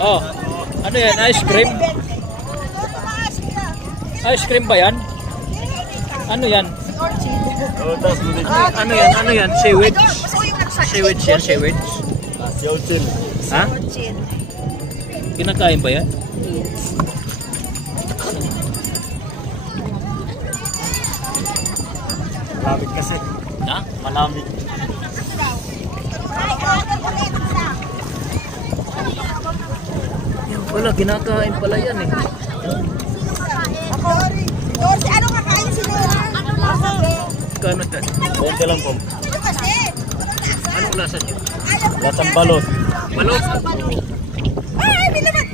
Oh, ano yan? Ice cream? Ice cream ba yan? Ano yan? Ano yan? Ano yan? Seaweed? Seaweed yan? Seaweed? Seaweed. Ha? Kinakain ba yan? Malamig kasi. Ha? Malamig. Yan pala, kinakain pala yan eh. Ako, Dorsi, ano kakain si Nora? Kano ito? Konti lang po. Ano kasi? Anong lasa niyo? Lasang balot. Balot? Ay, hindi naman.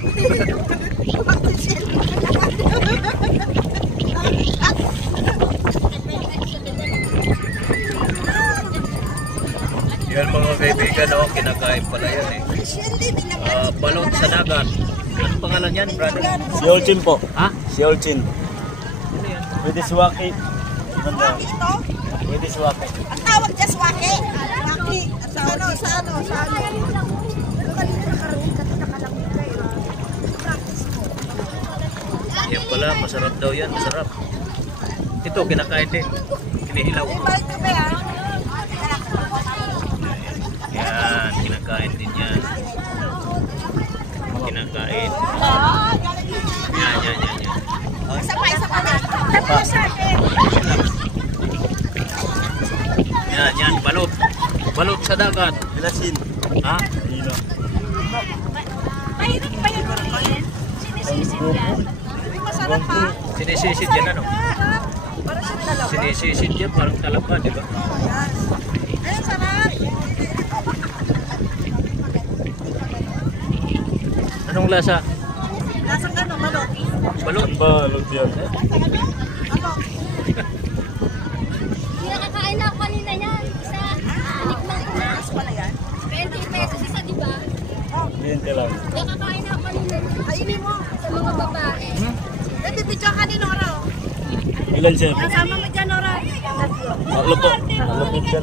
Yan mga kaibigan, oh, kinakain pala yan eh. Balot sa dagat. Anong pangalan yan, brother? Seolchin po. Ha? Seolchin. Ano yan? Pwede suwaki. Waki ito? Pwede suwaki. Ang tawag dyan, waki. Waki. Sa ano? Sa ano? Sa ano? Yan pala, masarap daw yan, masarap. Ito, kinakain din. Kinihilaw. Balik ka ba yan? Yan, kinakain din yan. Kinakain. Yan, yan, yan, yan. Isa pa, isa pa. Tapos sa akin. Yan, yan, balot. Balot sa dagat. Ilasin. Ha? Hilo. Mainit pa yung rin. Sinisisid yan. Ay, masarap pa. Sinisisid yan, ano? Para siyang dalawa. Sinisisid yan, parang talapa, di ba? Ayun, sarap. Anong lasa? Lasang ano, balot. Balot. Balot yan. Ano? Nakakain na ako kanina yan. Isa, anikman ko na. Mas pala yan. 20 pesos isa, di ba? Hindi lang. Nakakain na ako kanina Kainin mo. sa mga babae. Nagpipidyo ka ni Nora. Ilan siya? Kasama mo dyan, Nora. Tatlo po. Tatlo po siya.